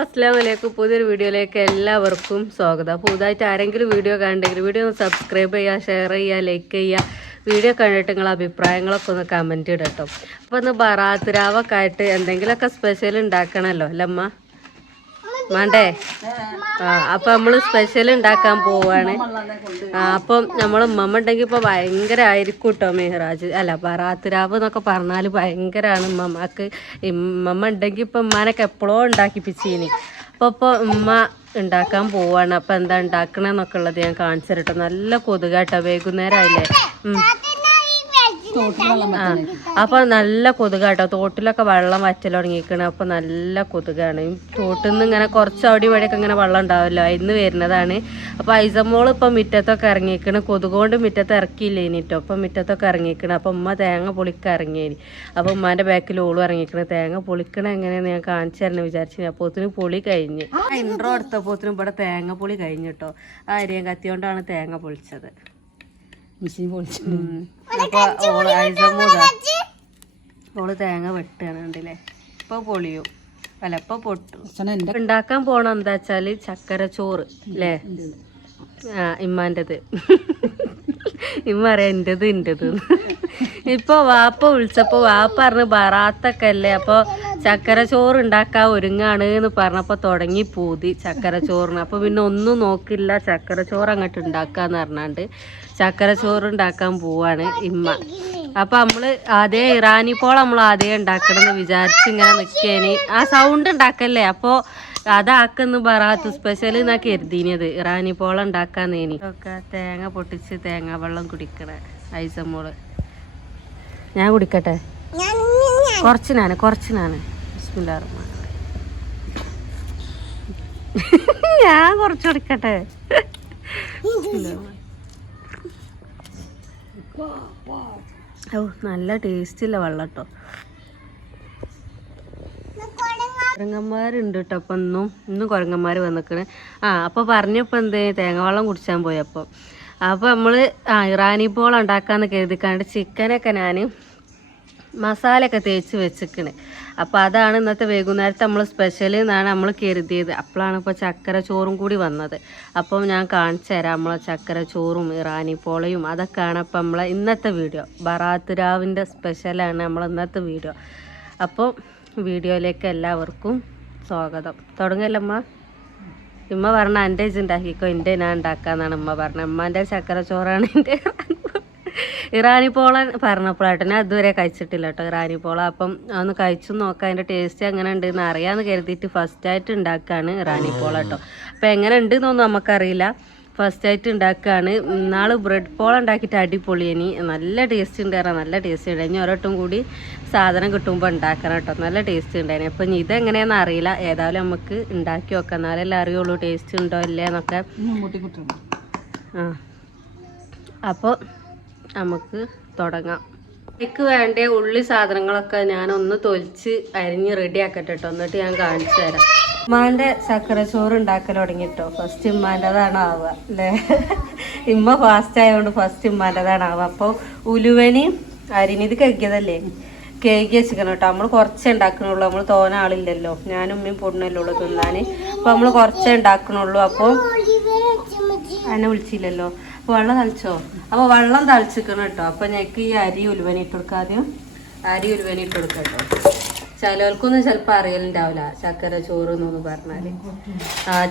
അസ്സലാമു അലൈക്കും. പുതിയൊരു വീഡിയോയിലേക്ക് എല്ലാവർക്കും സ്വാഗതം. പുതുതായിട്ട് ആരെങ്കിലും വീഡിയോ കണ്ടെങ്കിൽ വീഡിയോ ഒന്ന് സബ്സ്ക്രൈബ് ചെയ്യുക, ഷെയർ ചെയ്യുക, ലൈക്ക് ചെയ്യുക. വീഡിയോ കണ്ടിട്ട് നിങ്ങളുടെ അഭിപ്രായങ്ങളൊക്കെ ഒന്ന് കമൻറ്റ് ഇടട്ടോ. അപ്പോൾ ഒന്ന് ബറാത്ത് രാവൊക്കെ ആയിട്ട് എന്തെങ്കിലുമൊക്കെ സ്പെഷ്യൽ ഉണ്ടാക്കണമല്ലോ അല്ലമ്മ വേണ്ടേ? അപ്പം നമ്മൾ സ്പെഷ്യൽ ഉണ്ടാക്കാൻ പോവാണ്. അപ്പം നമ്മൾ ഉമ്മമ്മ ഉണ്ടെങ്കിൽ ഇപ്പോൾ ഭയങ്കര ആയിരിക്കും കേട്ടോ മെഹ്റാജ്. അല്ല ബറാത്ത് രാവ് എന്നൊക്കെ പറഞ്ഞാൽ ഭയങ്കരമാണ് ഉമ്മമ്മക്ക്. ഉമ്മമ്മ ഉണ്ടെങ്കിൽ ഇപ്പം ഉമ്മാനൊക്കെ എപ്പോഴോ ഉണ്ടാക്കിപ്പിച്ചീനി. അപ്പോൾ ഉമ്മ ഉണ്ടാക്കാൻ പോവാണ്. അപ്പം എന്താ ഉണ്ടാക്കണമെന്നൊക്കെ ഉള്ളത് ഞാൻ കാണിച്ചു തരട്ടോ. നല്ല കൊതുകാട്ടോ, വൈകുന്നേരം ആയില്ലേ. അപ്പൊ നല്ല കൊതുകാട്ടോ, തോട്ടിലൊക്കെ വെള്ളം വറ്റൽ തുടങ്ങിയിരിക്കണം. അപ്പൊ നല്ല കൊതുകാണ്. തോട്ടിൽ നിന്ന് ഇങ്ങനെ കുറച്ച് അവിടെ ഇവിടെയൊക്കെ ഇങ്ങനെ വെള്ളം ഉണ്ടാവല്ലോ, അതിന്ന് വരുന്നതാണ്. അപ്പൊ ഐസമോള് ഇപ്പൊ മുറ്റത്തൊക്കെ ഇറങ്ങിയിരിക്കണം. കൊതുകൊണ്ട് മുറ്റത്ത് ഇറക്കിയില്ലേ ഇനിട്ടോ. അപ്പൊ മുറ്റത്തൊക്കെ ഇറങ്ങിയിരിക്കണം. അപ്പൊ ഉമ്മ തേങ്ങ പൊളിക്ക ഇറങ്ങിയേനി. അപ്പൊ ഉമ്മാന്റെ ബാക്കിൽ ഓളും ഇറങ്ങിയിരിക്കണം. തേങ്ങ പൊളിക്കണ എങ്ങനെയാന്ന് ഞാൻ കാണിച്ചു തരണം വിചാരിച്ചു. അപ്പോത്തിന് പൊളി കഴിഞ്ഞ് ഇൻട്രോ എടുത്തപ്പോത്തിനും ഇവിടെ തേങ്ങ പൊളി കഴിഞ്ഞിട്ടോ. ആ അരിയും കത്തിയോണ്ടാണ് തേങ്ങ പൊളിച്ചത്. മിഷീൻ പൊളിച്ചു. ഓള് തേങ്ങ വെട്ടാണ് കണ്ടില്ലേ. ഇപ്പൊ പൊളിയും അല്ല ഇപ്പൊ പൊട്ടും. ഉണ്ടാക്കാൻ പോണ എന്താ വെച്ചാല് ചക്കര ചോറ് അല്ലേ. ഇമ്മാൻ്റെത് ഇമ്മ അറിയാം എന്റേത്. ഇപ്പൊ വാപ്പ വിളിച്ചപ്പോ വാപ്പ പറഞ്ഞ് ബറാത്തൊക്കെ അല്ലേ, അപ്പൊ ചക്കര ചോറ് ഉണ്ടാക്കാൻ ഒരുങ്ങാണ് എന്ന് പറഞ്ഞപ്പോ തുടങ്ങി പൂതി ചക്കര ചോറിന്. അപ്പൊ പിന്നെ ഒന്നും നോക്കില്ല, ചക്കര ചോറ് അങ്ങോട്ട് ഉണ്ടാക്കാന്ന് പറഞ്ഞാണ്ട് ചക്കര ചോറ് ഉണ്ടാക്കാൻ പോവാണ് ഇമ്മ. അപ്പൊ നമ്മള് ആദ്യം ഇറാനിപ്പോൾ നമ്മൾ ആദ്യം ഉണ്ടാക്കണം എന്ന് വിചാരിച്ച് ഇങ്ങനെ നിക്കേനി. ആ സൗണ്ട് ഉണ്ടാക്കല്ലേ, അപ്പൊ അതാക്കുന്നു ബറാത്ത് സ്പെഷ്യൽ എന്നാ കരുതിനത്. ഇറാനിപ്പോൾ ഉണ്ടാക്കാന്നേനി. ഒക്കെ തേങ്ങ പൊട്ടിച്ച് തേങ്ങ വെള്ളം കുടിക്കണ ഐസമോള്. ഞാൻ കുടിക്കട്ടെ കുറച്ച് നാന് ഞാൻ കുറച്ച് കുടിക്കട്ടെ. ഓ നല്ല ടേസ്റ്റില്ല വെള്ളം കേട്ടോ. കുരങ്ങന്മാരുണ്ട് കേട്ടോ. അപ്പം ഇന്നും കുരങ്ങന്മാർ വന്നിക്കണ്. അപ്പോൾ പറഞ്ഞപ്പോൾ എന്തേ തേങ്ങ വെള്ളം കുടിച്ചാൻ പോയപ്പോൾ. അപ്പോൾ നമ്മൾ ഇറാനി പോൾ ഉണ്ടാക്കാമെന്ന് കരുതിക്കാണ്ട് ചിക്കനൊക്കെ ഞാൻ മസാലയൊക്കെ തേച്ച് വെച്ചിക്കണ്. അപ്പോൾ അതാണ് ഇന്നത്തെ വൈകുന്നേരത്തെ നമ്മൾ സ്പെഷ്യൽ എന്നാണ് നമ്മൾ കരുതിയത്. അപ്പോഴാണ് ഇപ്പോൾ ചക്കര ചോറും കൂടി വന്നത്. അപ്പം ഞാൻ കാണിച്ചു തരാം നമ്മളെ ചക്കര ചോറും ഇറാനി പോളയും. അതൊക്കെയാണ് അപ്പം നമ്മളെ ഇന്നത്തെ വീഡിയോ. ബറാത്ത് രാവിൻ്റെ സ്പെഷ്യലാണ് നമ്മൾ ഇന്നത്തെ വീഡിയോ. അപ്പോൾ വീഡിയോയിലേക്ക് എല്ലാവർക്കും സ്വാഗതം. തുടങ്ങല്ലമ്മ. ഉമ്മ പറഞ്ഞ എൻ്റെ ഉണ്ടാക്കിക്കോ, എൻ്റെ ഞാൻ ഉണ്ടാക്കാന്നാണ് ഉമ്മ പറഞ്ഞത്. ഉമ്മാൻ്റെ ചക്കര ചോറാണ് എൻ്റെ ഇറാനി പോള പറഞ്ഞപ്പോഴാട്ടോ. ഞാൻ ഇതുവരെ കഴിച്ചിട്ടില്ല കേട്ടോ ഇറാനി പോള. അപ്പം അതൊന്ന് കഴിച്ചു നോക്കാം, അതിൻ്റെ ടേസ്റ്റ് എങ്ങനെ ഉണ്ടെന്ന് അറിയാമെന്ന് കരുതിയിട്ട് ഫസ്റ്റായിട്ട് ഉണ്ടാക്കുകയാണ് ഇറാനി പോള കേട്ടോ. അപ്പം എങ്ങനെ ഉണ്ടെന്നൊന്നും നമുക്കറിയില്ല, ഫസ്റ്റായിട്ട് ഉണ്ടാക്കുകയാണ്. നാളെ ബ്രെഡ് പോള ഉണ്ടാക്കിയിട്ട് അടിപൊളിയേനി, നല്ല ടേസ്റ്റ് ഉണ്ടായിരുന്നു. നല്ല ടേസ്റ്റ് ഉണ്ടായി. ഇനി ഒരൊട്ടും കൂടി സാധനം കിട്ടുമ്പോൾ ഉണ്ടാക്കണം കേട്ടോ. നല്ല ടേസ്റ്റ് ഉണ്ടായിരുന്നു. അപ്പം ഇനി ഇതെങ്ങനെയാണെന്ന് അറിയില്ല. ഏതായാലും നമുക്ക് ഉണ്ടാക്കി നോക്കാം, എന്നാലല്ലേ അറിയുള്ളൂ ടേസ്റ്റ് ഉണ്ടോ ഇല്ലേ എന്നൊക്കെ. അപ്പോൾ നമുക്ക് തുടങ്ങാം. എനിക്ക് വേണ്ട ഉള്ളി സാധനങ്ങളൊക്കെ ഞാനൊന്ന് തൊലിച്ച് അരിഞ്ഞ് റെഡി ആക്കട്ടെ കേട്ടോ. എന്നിട്ട് ഞാൻ കാണിച്ചു തരാം. ഉമ്മാൻ്റെ ചക്കര ചോറ് ഉണ്ടാക്കൽ തുടങ്ങിട്ടോ. ഫസ്റ്റ് ഉമ്മാൻ്റെതാണ് ആവുക അല്ലേ. ഇമ്മ ഫാസ്റ്റ് ആയതുകൊണ്ട് ഫസ്റ്റ് ഉമ്മാൻ്റെതാണ് ആവുക. അപ്പോൾ ഉലുവനി അരിഞ്ഞ് ഇത് കഴുകിയതല്ലേ, കേക്ക് വെച്ചിക്കണം കേട്ടോ. നമ്മൾ കുറച്ചേ ഉണ്ടാക്കണുള്ളൂ, നമ്മൾ തോന ആളില്ലല്ലോ, ഞാനും ഉമ്മയും പൊണ്ണല്ലേ ഉള്ളൂ തിന്നാൻ. അപ്പോൾ നമ്മൾ കുറച്ചേ ഉണ്ടാക്കണുള്ളൂ. അപ്പോൾ എന്നെ വിളിച്ചില്ലല്ലോ. അപ്പോൾ വെള്ളം തളിച്ചോ. അപ്പോൾ വെള്ളം തളിച്ചിക്കണം കേട്ടോ. അപ്പോൾ ഞങ്ങൾക്ക് ഈ അരി ഉലുവനി ഇട്ട് കൊടുക്കാം. ആദ്യം അരി ഉലുവനി ഇട്ട് കൊടുക്കാം കേട്ടോ. ചിലവർക്കൊന്നും ചിലപ്പോൾ അറിയലുണ്ടാവില്ല ചക്കര ചോറ് എന്നൊന്ന് പറഞ്ഞാൽ.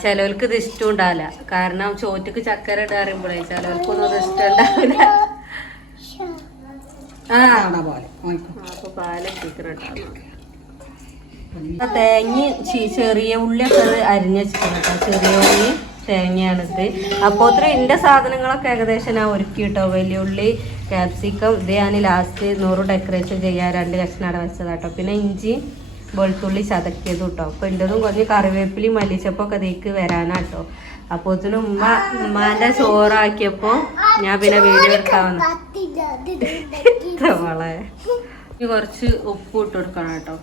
ചിലവർക്ക് ഇത് ഇഷ്ടം ഉണ്ടാവില്ല, കാരണം ചോറ്റക്ക് ചക്കര ഇട്ട് അറിയുമ്പോഴേ ചിലവർക്കൊന്നും അത് ഇഷ്ടം ഉണ്ടാവില്ല. അപ്പോൾ പാലിട്ടിക്കണം കേട്ടോ. തേങ്ങ ചെറിയ ഉള്ളിയൊക്കെ അരിഞ്ഞ് വെച്ചിട്ടുണ്ട് കേട്ടോ. ചെറിയ ഉള്ളി തേങ്ങയാണിത്. അപ്പോൾ ഒത്തിരി എൻ്റെ സാധനങ്ങളൊക്കെ ഏകദേശം ഞാൻ ഒരുക്കി കേട്ടോ. വലിയ ഉള്ളി, ക്യാപ്സിക്കം ഇത് ഞാൻ ലാസ്റ്റ് 100 ഡെക്കറേഷൻ ചെയ്യാൻ 2 കഷ്ണം അവിടെ വെച്ചതാട്ടോ. പിന്നെ ഇഞ്ചി വെളുത്തുള്ളി ചതക്കിയത് കേട്ടോ. അപ്പോൾ എൻ്റെതും കുറഞ്ഞ് കറിവേപ്പിലയും മല്ലിച്ചപ്പൊക്കെ ഇതിലേക്ക് വരാനാട്ടോ. അപ്പോൾ ഇതിന് ഉമ്മാൻ്റെ ചോറാക്കിയപ്പോൾ ഞാൻ പിന്നെ വീഡിയോ എടുക്കാവുന്ന വളെ കുറച്ച് ഉപ്പ് ഇട്ട് കൊടുക്കണം കേട്ടോ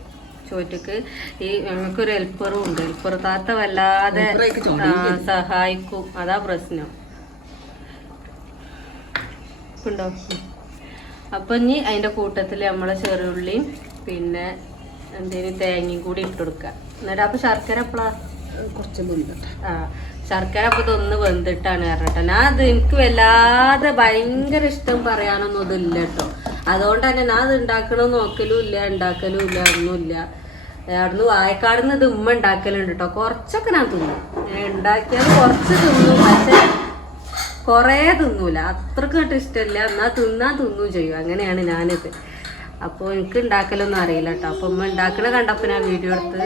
ചോറ്റക്ക്. ഈ ഞങ്ങൾക്കൊരു ഹെൽപ്പറും ഉണ്ട്. ഹെൽപ്പർ താത്ത വല്ലാതെ സഹായിക്കും, അതാ പ്രശ്നം ഉണ്ടോ. അപ്പൊ ഇനി അതിന്റെ കൂട്ടത്തിൽ നമ്മളെ ചെറുള്ളിയും പിന്നെ എന്തേലും തേങ്ങയും കൂടി ഇട്ട് കൊടുക്കുക. എന്നിട്ട് അപ്പൊ ശർക്കര എപ്പോഴാ കുറച്ച് വെന്തിട്ട്. ആ ശർക്കര അപ്പോൾ ഇതൊന്ന് വെന്തിട്ടാണ് പറഞ്ഞിട്ട്. ഞാൻ അത് എനിക്ക് വല്ലാതെ ഭയങ്കര ഇഷ്ടം പറയാനൊന്നും ഇതില്ല കേട്ടോ. അതുകൊണ്ട് തന്നെ ഞാൻ അത് ഉണ്ടാക്കണമെന്ന് നോക്കലും ഇല്ല, ഉണ്ടാക്കലും ഇല്ല, ഒന്നുമില്ല. അവിടുന്ന് വായക്കാടുന്ന് ഇത് ഉമ്മ ഉണ്ടാക്കലുണ്ട് കേട്ടോ. കുറച്ചൊക്കെ ഞാൻ തിന്നും, ഉണ്ടാക്കിയാൽ കുറച്ച് തിന്നും, പക്ഷെ കുറേ തിന്നൂല, അത്രക്ക് കേട്ട് ഇഷ്ടമില്ല. എന്നാൽ തിന്നും ചെയ്യും. അങ്ങനെയാണ് ഞാനിത്. അപ്പോൾ എനിക്ക് ഉണ്ടാക്കലൊന്നും അറിയില്ല കേട്ടോ. അപ്പോൾ ഉമ്മ ഉണ്ടാക്കണ കണ്ടപ്പോൾ ഞാൻ വീഡിയോ എടുത്ത്.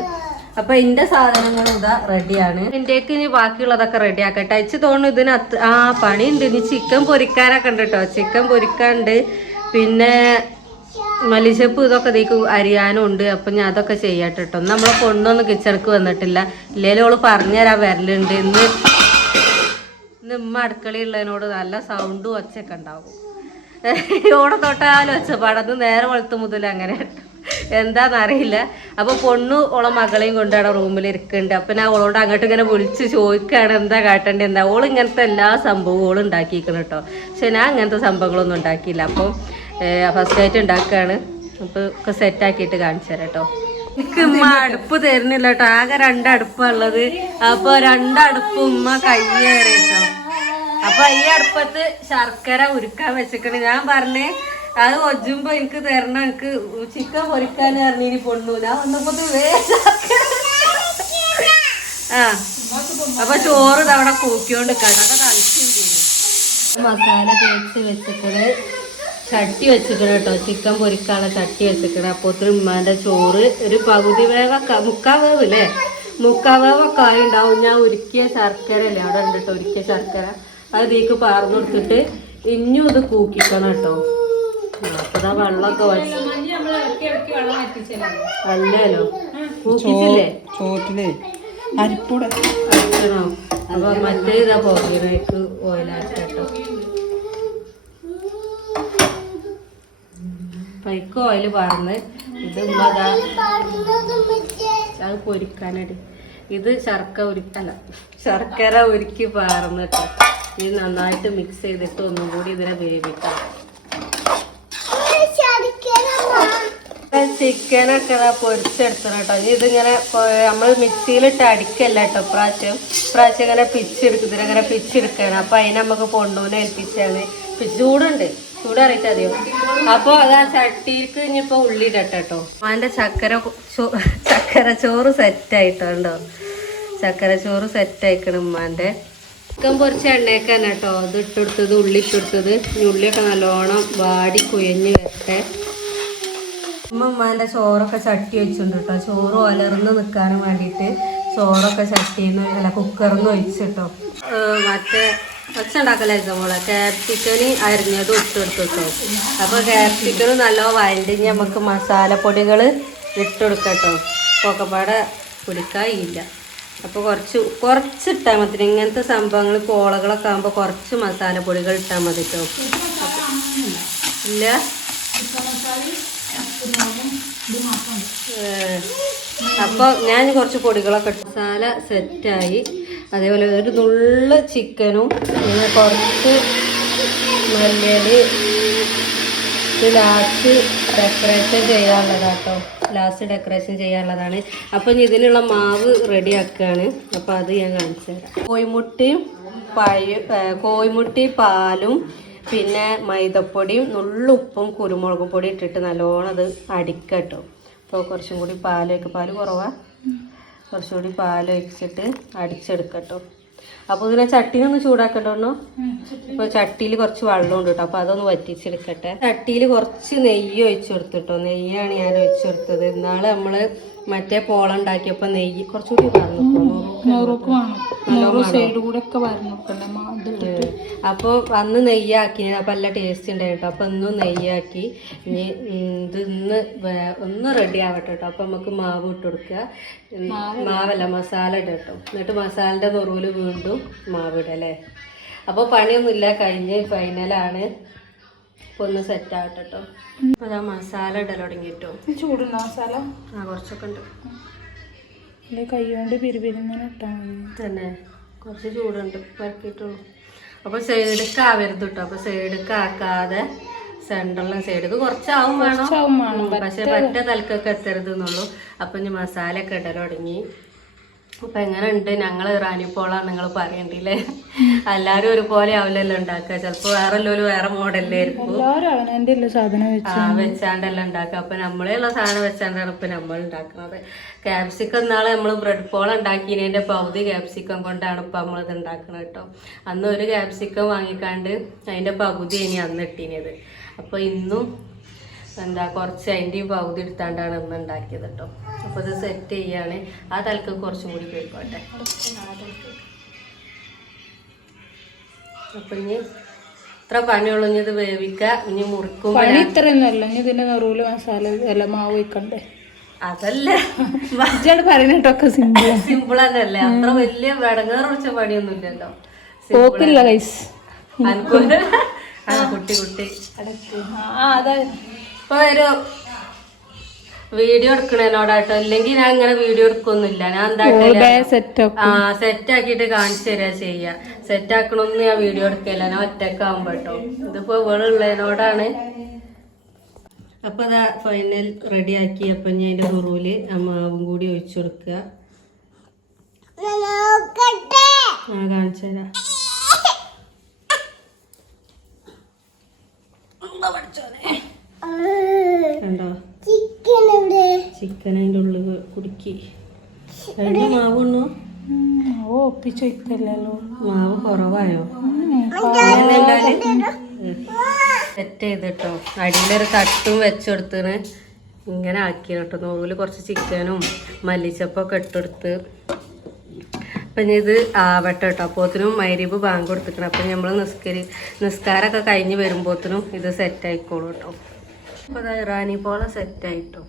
അപ്പോൾ എൻ്റെ സാധനങ്ങളും ഇതാ റെഡിയാണ്. എൻ്റെക്ക് ഇനി ബാക്കിയുള്ളതൊക്കെ റെഡി ആക്കട്ടെ. അയച്ച് തോന്നുന്നു ഇതിനകത്ത് പണിയുണ്ട്. ഇനി ചിക്കൻ പൊരിക്കാനൊക്കെ ഉണ്ട് കേട്ടോ. ചിക്കൻ പൊരിക്കാനുണ്ട്, പിന്നെ മല്ലിച്ചപ്പ് ഇതൊക്കെ ഇതിക്ക് അരിയാനും ഉണ്ട്. അപ്പം ഞാൻ അതൊക്കെ ചെയ്യട്ടെ കേട്ടോ. നമ്മളെ പൊണ്ണൊന്നും കിച്ചണക്ക് വന്നിട്ടില്ല. ഇല്ലേലും ഓള് പറഞ്ഞുതരാൻ വരലുണ്ട്. ഇന്ന് ഉമ്മ അടുക്കളയുള്ളതിനോട് നല്ല സൗണ്ടും ഒച്ചയൊക്കെ ഉണ്ടാവും. ഓടെ തൊട്ടാലും ഒച്ചപ്പാടന്ന് നേരെ വെളുത്ത് മുതൽ അങ്ങനെ എന്താണെന്നറിയില്ല. അപ്പോൾ പൊണ്ണു ഓളെ മകളെയും കൊണ്ടാണ് റൂമിൽ ഇരിക്കുന്നുണ്ട്. അപ്പം ഞാൻ ഓളോട് അങ്ങോട്ട് ഇങ്ങനെ വിളിച്ച് ചോദിക്കുകയാണ് എന്താ കാട്ടേണ്ടത് എന്താ. ഓൾ ഇങ്ങനത്തെ എല്ലാ സംഭവവും ഓൾ ഉണ്ടാക്കിയിരിക്കണം കേട്ടോ. പക്ഷെ ഞാൻ അങ്ങനത്തെ സംഭവങ്ങളൊന്നും ഉണ്ടാക്കിയില്ല. അപ്പം ഫസ്റ്റ് ആയിട്ട് ഉണ്ടാക്കുകയാണ്. അപ്പോൾ ഒക്കെ സെറ്റാക്കിയിട്ട് കാണിച്ചു തരാം കേട്ടോ. എനിക്ക് ഉമ്മ അടുപ്പ് തരുന്നില്ല കേട്ടോ. ആകെ 2 അടുപ്പുള്ളത്. അപ്പോൾ 2 അടുപ്പ് ഉമ്മ കയ്യേറി കേട്ടോ. അപ്പൊ ഈ അടുപ്പത്ത് ശർക്കര ഉരുക്കാൻ വെച്ചിക്കണ്. ഞാൻ പറഞ്ഞേ അത് ഒജുമ്പോ എനിക്ക് തരണം, എനിക്ക് ചിക്കൻ പൊരിക്കാൻ പറഞ്ഞിനി പൊണ്ണു. ഞാൻ വന്നപ്പോ അപ്പൊ ചോറ് അവിടെ കൂക്കിയോണ്ട് അതൊക്കെ കളിക്കുകയും ചെയ്യും. മസാല തേച്ച് വെച്ചിക്കണ്, ചട്ടി വെച്ചിക്കണ് കേട്ടോ. ചിക്കൻ പൊരിക്കാനുള്ള ചട്ടി വെച്ചിക്കണ്. അപ്പോൾ ഉമ്മാന്റെ ചോറ് ഒരു പകുതി വേവൊക്കെ, 3/4 വേവ് അല്ലേ, 3/4 വേവൊക്കെ ആയി ഉണ്ടാവും. ഞാൻ ഉരുക്കിയ ശർക്കര അല്ലേ അവിടെ ഉണ്ട് കേട്ടോ. ഉരുക്കിയ ശർക്കര അത് ഇതിലേക്ക് പാർന്നു കൊടുത്തിട്ട് ഇനിയും ഇത് കൂക്കിക്കണം കേട്ടോ. അപ്പതാ വെള്ളമൊക്കെ അല്ലല്ലോ കൂക്കിച്ചില്ലേ ചോറ്റില് അരിപ്പൂടെ അരക്കണോ. അപ്പൊ മറ്റേ ഇതാ പോകേക്ക് ഓയിലാട്ടോ. പൈക്ക് ഓയിൽ പാർന്ന് ഇത് ഉമ്മതാ അത് പൊരിക്കാനടി. ഇത് ശർക്കര ഉരുക്കി പാർന്നിട്ടോ. ഇത് നന്നായിട്ട് മിക്സ് ചെയ്തിട്ട് ഒന്നും കൂടി ഇതിനെ വേവിക്കാം. ചിക്കനൊക്കെ പൊരിച്ചെടുത്തണം കേട്ടോ. ഇനി ഇതിങ്ങനെ നമ്മൾ മിക്സിയിലിട്ട് അടിക്കല്ല കേട്ടോ. ഇപ്രാവശ്യം ഇങ്ങനെ ഇതിനങ്ങനെ പിച്ചെടുക്കണം. അപ്പൊ അതിനെ നമുക്ക് പൊണ്ണൂനെ ഏൽപ്പിച്ചാണ്. ചൂടുണ്ട്, ചൂടറിയിട്ട് അതെയോ. അപ്പൊ അതാ ചട്ടിക്ക് ഇനിയിപ്പോ ഉള്ളി ഇടട്ടെ കേട്ടോ. അതിന്റെ ചക്കര ചോറ് സെറ്റായിട്ടോ. ചക്കര ചോറ് സെറ്റായിക്കണം ഉമ്മാന്റെ. ചിക്കൻ പൊരിച്ച എണ്ണയൊക്കെ തന്നെ കേട്ടോ ഇത് ഇട്ടെടുത്തത്, ഉള്ളി ഇട്ടെടുത്തത്. ഉള്ളിയൊക്കെ നല്ലോണം വാടി കുഴഞ്ഞ് വരട്ടെ. ഉമ്മാന്റെ ചോറൊക്കെ ചട്ടി വെച്ചിട്ടുണ്ട് കേട്ടോ. ചോറ് ഒലർന്ന് നിൽക്കാനും വേണ്ടിയിട്ട് ചോറൊക്കെ കുക്കറിന്ന് ഒഴിച്ചിട്ടോ. മറ്റേ ഒച്ച ഉണ്ടാക്കലായിരുന്നു മോളെ. ക്യാപ്സിക്കന് അരിഞ്ഞതും ഇട്ടെടുത്തു കേട്ടോ. അപ്പോൾ ക്യാപ്സിക്കന് നല്ല വഴണ്ടി നമുക്ക് മസാലപ്പൊടികൾ ഇട്ടെടുക്കട്ടോ. പൊക്കപ്പാടെ പിടിക്കായില്ല. അപ്പോൾ കുറച്ച് ഇട്ടാൽ മതി. ഇങ്ങനത്തെ സംഭവങ്ങൾ പോളകളൊക്കെ ആകുമ്പോൾ കുറച്ച് മസാലപ്പൊടികൾ ഇട്ടാൽ മതി കേട്ടോ. ഇല്ല അപ്പോൾ ഞാൻ കുറച്ച് പൊടികളൊക്കെ ഇട്ട് മസാല സെറ്റായി. അതേപോലെ ഒരു നുള്ള് ചിക്കനും പിന്നെ കുറച്ച് മല്ലിയില ലാസ്റ്റ് ഡെക്കറേഷൻ ചെയ്യാനുള്ളതാണ്. അപ്പം ഇനി ഇതിനുള്ള മാവ് റെഡി ആക്കുകയാണ്. അപ്പോൾ അത് ഞാൻ കാണിച്ചു തരാം. കോഴിമുട്ടയും പാലും പിന്നെ മൈദപ്പൊടിയും നുള്ളുപ്പും കുരുമുളകും പൊടി ഇട്ടിട്ട് നല്ലോണം അത് അടിക്കട്ടോ. അപ്പോൾ കുറച്ചും കൂടി പാല് കുറവാണ്, കുറച്ചും കൂടി പാലൊഴിച്ചിട്ട് അടിച്ചെടുക്കട്ടോ. അപ്പോൾ ഇതിനെ ചട്ടിനൊന്ന് ചൂടാക്കണ്ടോ. ഇപ്പോൾ ചട്ടിയിൽ കുറച്ച് വെള്ളമുണ്ട് കേട്ടോ. അപ്പോൾ അതൊന്ന് വറ്റിച്ചെടുക്കട്ടെ. ചട്ടിയിൽ കുറച്ച് നെയ്യ് ഒഴിച്ചു കൊടുത്തിട്ടോ. നെയ്യാണ് ഞാൻ ഒഴിച്ചു കൊടുത്തത്. ഇന്നാള് നമ്മൾ മറ്റേ പോള ഉണ്ടാക്കിയപ്പോൾ നെയ്യ് കുറച്ചുകൂടി അപ്പോൾ അന്ന് നെയ്യാക്കി. അപ്പം നല്ല ടേസ്റ്റ് ഉണ്ടായിട്ടോ. അപ്പം ഇന്നും നെയ്യാക്കി. ഇനി ഒന്ന് റെഡി ആവട്ടെ കേട്ടോ. അപ്പം നമുക്ക് മാവ് ഇട്ട് കൊടുക്കുക. മാവല്ല മസാല ഇട കേട്ടോ. എന്നിട്ട് മസാലൻ്റെ നുറുവിൽ വീണ്ടും മാവിടല്ലേ. അപ്പോൾ പണിയൊന്നുമില്ല, കഴിഞ്ഞ് ഫൈനലാണ്. അപ്പോൾ ഒന്ന് സെറ്റ് ആവട്ടെ കേട്ടോ. അപ്പോൾ അതാ മസാല ഇടൽ തുടങ്ങിട്ടോ. ചൂടുണ്ടോ മസാല? കുറച്ചൊക്കെ ഉണ്ട്. കൈ കൊണ്ട് പിരിപിരിങ്ങനെ ഇട്ടാൽ മതി. തന്നെ കുറച്ച് ചൂടുണ്ട്, വരക്കിയിട്ടുള്ളൂ. അപ്പോൾ സൈഡൊക്കെ ആവരുത് കേട്ടോ. അപ്പോൾ സൈഡൊക്കെ ആക്കാതെ സെൻറ്ററിലെ സൈഡൊക്കെ കുറച്ചാവും വേണം. പക്ഷെ മറ്റേ തലക്കൊക്കെ എത്തരുത് എന്നുള്ളൂ. അപ്പം ഇനി മസാല ഒക്കെ ഇടൽ തുടങ്ങി. അപ്പൊ എങ്ങനെ ഉണ്ട് ഞങ്ങൾ ഇറാനിപ്പോളാണ് നിങ്ങൾ പറയണ്ടില്ലേ? എല്ലാരും ഒരുപോലെ ആവില്ലല്ലോ ഉണ്ടാക്കുക, ചിലപ്പോ വേറെ എല്ലാവരും വേറെ മോഡലായിരിക്കും വെച്ചാണ്ടെല്ലാം ഉണ്ടാക്കുക. അപ്പൊ നമ്മളെയുള്ള സാധനം വെച്ചാണ്ടാണ് ഇപ്പൊ നമ്മൾ ഉണ്ടാക്കുന്നത്. ക്യാപ്സിക്കം നാളെ നമ്മൾ ബ്രെഡ് പോള ഉണ്ടാക്കിയതിന്റെ പകുതി ക്യാപ്സിക്കം കൊണ്ടാണ് ഇപ്പൊ നമ്മളിത് ഉണ്ടാക്കുന്നത് കേട്ടോ. അന്ന് ഒരു ക്യാപ്സിക്കം വാങ്ങിക്കാണ്ട് അതിന്റെ പകുതി ഇനി അന്ന് ഇട്ടിനത്. അപ്പൊ ഇന്നും എന്താ കുറച്ച് അതിൻ്റെയും പകുതി എടുത്താണ്ടാണ് ഇന്ന് ഉണ്ടാക്കിയത് കേട്ടോ. അപ്പോൾ ഇത് സെറ്റ് ചെയ്യാണ്. ആ തലക്ക് കുറച്ചും കൂടി പോയിക്കോട്ടെ. അപ്പം ഇനി ഇത്ര പണിയുള്ളൂ. ഇനി ഇത് വേവിക്കുക. ഇനി മുറിക്കുമ്പോൾ ഇത്രയൊന്നുമല്ല, ഇനി ഇതിന്റെ നെറുവില് മസാല അല്ല മാവ് വയ്ക്കണ്ടേ? അതല്ല പറയുന്നതൊക്കെ സിമ്പിൾ സിമ്പിളല്ലേ, അത്ര വലിയ വിടങ്ങേറ് പിടിച്ച പണിയൊന്നും ഇല്ലല്ലോ. പോക്കില്ല ഗൈസ്. കുട്ടി കുട്ടി ഇപ്പൊ ഒരു വീഡിയോ എടുക്കണേനോടാട്ടോ. അല്ലെങ്കിൽ ഞാൻ ഇങ്ങനെ വീഡിയോ എടുക്കൊന്നുമില്ല. ഞാൻ എന്താ സെറ്റ് ആക്കിയിട്ട് കാണിച്ചു തരാ ചെയ്യാ. സെറ്റ് ആക്കണമെന്ന് ഞാൻ വീഡിയോ എടുക്കല്ല, ഞാൻ ഒറ്റക്കാവുമ്പോ കേട്ടോ. ഇതിപ്പോ ഇവളുള്ളതിനോടാണ്. അപ്പൊ അതാ ഫൈനൽ റെഡി ആക്കി. അപ്പൊ ഞാൻ അതിന്റെ കുറുവില് മാവും കൂടി ഒഴിച്ചു കൊടുക്കുക. കാണിച്ചു തരാ. കണ്ടോ ചിക്കൻ അതിൻ്റെ ഉള്ളിൽ കുടുക്കി കഴിഞ്ഞ മാവുണ്ണു. ഒപ്പിച്ചോ മാവ് കുറവായോ? സെറ്റ് ചെയ്തിട്ടോ. അടിയിലൊരു തട്ടും വെച്ചെടുത്തിന് ഇങ്ങനെ ആക്കി കേട്ടോ. നൂല് കുറച്ച് ചിക്കനും മല്ലിച്ചപ്പൊക്കെ ഇട്ടെടുത്ത്. അപ്പം ഇനി ഇത് ആവട്ടെ കേട്ടോ. അപ്പോഴത്തിനും മഗ്‌രിബ് ബാങ്ക് കൊടുത്തിക്കണം. അപ്പം നമ്മൾ നിസ്കാരമൊക്കെ കഴിഞ്ഞ് വരുമ്പോഴത്തിനും ഇത് സെറ്റായിക്കോളൂ കേട്ടോ. അപ്പോൾ അതാ ഇറാനി പോള സെറ്റായിട്ടോ.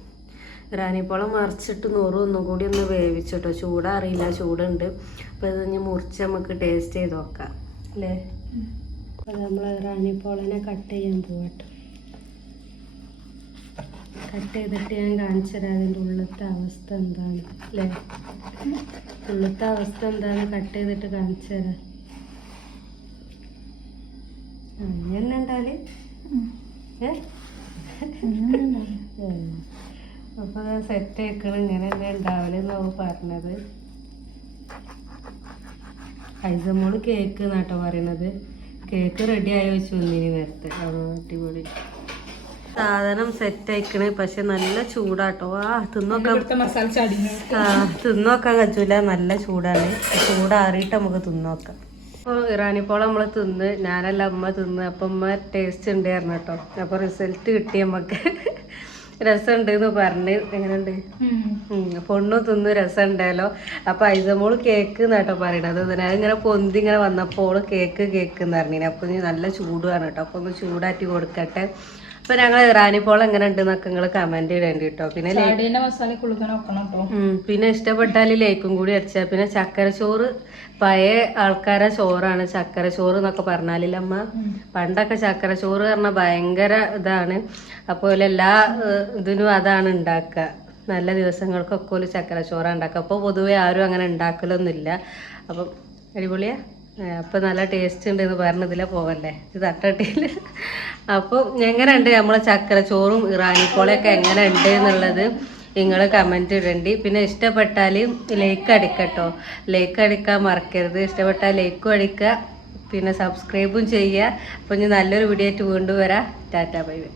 ഇറാനി പോള മറിച്ചിട്ട് ഒന്നും കൂടി ഒന്ന് വേവിച്ചിട്ടോ. ചൂടറിയില്ല, ചൂടുണ്ട്. അപ്പോൾ ഇത് ഇനി മുറിച്ച് നമുക്ക് ടേസ്റ്റ് ചെയ്ത് നോക്കാം അല്ലേ? അപ്പോൾ നമ്മൾ ഇറാനി പോളനെ കട്ട് ചെയ്യാൻ പോകട്ടോ. കട്ട് ചെയ്തിട്ട് ഞാൻ കാണിച്ചു തരാം അതിൻ്റെ ഉള്ളിലത്തെ അവസ്ഥ എന്താണ് അല്ലേ? ഉള്ളിലത്തെ അവസ്ഥ എന്താണ് കട്ട് ചെയ്തിട്ട് കാണിച്ചു തരാം. അങ്ങനെ ഉണ്ടാല് അപ്പോൾ സെറ്റ് ആക്കണം. ഇങ്ങനെ തന്നെ ഉണ്ടാവില്ലെന്ന് പറഞ്ഞത്. ഐസമോള് കേക്ക് എന്നാട്ടോ പറയണത്. കേക്ക് റെഡി ആയി വെച്ച് വന്നിനി നേരത്തെ. അടിപൊളി സാധനം സെറ്റ് ആയിക്കണേ. പക്ഷെ നല്ല ചൂടാട്ടോ. തിന്നോക്കാൻ കഴിച്ചില്ല, നല്ല ചൂടാണ്. ചൂടാറിയിട്ട് നമുക്ക് തിന്നോക്കാം. അപ്പോൾ ഇറാനിപ്പോൾ നമ്മൾ തിന്ന്, ഞാനല്ല അമ്മ തിന്ന്. അപ്പം അമ്മ ടേസ്റ്റ് ഉണ്ടായിരുന്നു കേട്ടോ. അപ്പോൾ റിസൾട്ട് കിട്ടി നമുക്ക്. രസമുണ്ട് എന്ന് പറഞ്ഞ്. എങ്ങനെയുണ്ട്? പൊണ്ണു തിന്ന് രസം ഉണ്ടല്ലോ. അപ്പൊ ഐസമോള് കേക്ക് എന്നാട്ടോ പറയണത്. ഇങ്ങനെ പൊന്തി ഇങ്ങനെ വന്നപ്പോൾ കേക്ക് എന്ന് പറഞ്ഞിന്. അപ്പൊ നല്ല ചൂടുമാണ് കേട്ടോ. അപ്പൊ ഒന്ന് ചൂടാറ്റി കൊടുക്കട്ടെ. അപ്പൊ ഞങ്ങൾ ഇറാനിപ്പോൾ എങ്ങനെ ഉണ്ട് എന്നൊക്കെ നിങ്ങൾ കമന്റ് ചെയ്യേണ്ടി കേട്ടോ. പിന്നെ ഇഷ്ടപ്പെട്ടാൽ ലൈക്കും കൂടി അടിച്ചാൽ. പിന്നെ ചക്കര ചോറ് പഴയ ആൾക്കാരെ ചോറാണ് ചക്കര ചോറ് എന്നൊക്കെ പറഞ്ഞാലില്ല അമ്മ. പണ്ടൊക്കെ ചക്കര ചോറ് പറഞ്ഞാൽ ഭയങ്കര ഇതാണ്. അപ്പോൾ എല്ലാ ഇതിനും അതാണ് ഉണ്ടാക്കുക. നല്ല ദിവസങ്ങൾക്കൊക്കെ ഒരു ചക്കര ചോറാണ് ഉണ്ടാക്കുക. അപ്പോൾ പൊതുവെ ആരും അങ്ങനെ ഉണ്ടാക്കലൊന്നുമില്ല. അപ്പം അടിപൊളിയാ. അപ്പം നല്ല ടേസ്റ്റ് ഉണ്ട് എന്ന് പറഞ്ഞതിലെ പോകല്ലേ ഇത് തട്ടട്ടിയിൽ. അപ്പം എങ്ങനെ ഉണ്ട് നമ്മളെ ചക്കര ചോറും ഇറാനിപ്പോളയൊക്കെ എങ്ങനെ ഉണ്ട് എന്നുള്ളത് നിങ്ങൾ കമൻറ്റ് ഇടണ്ടി. പിന്നെ ഇഷ്ടപ്പെട്ടാൽ ലൈക്ക് അടിക്കട്ടോ. ലൈക്ക് അടിക്കാൻ മറക്കരുത്. ഇഷ്ടപ്പെട്ടാൽ ലൈക്കും അടിക്കുക, പിന്നെ സബ്സ്ക്രൈബും ചെയ്യുക. അപ്പം ഇനി നല്ലൊരു വീഡിയോ ആയിട്ട് വീണ്ടും വരാം. Tata bye bye.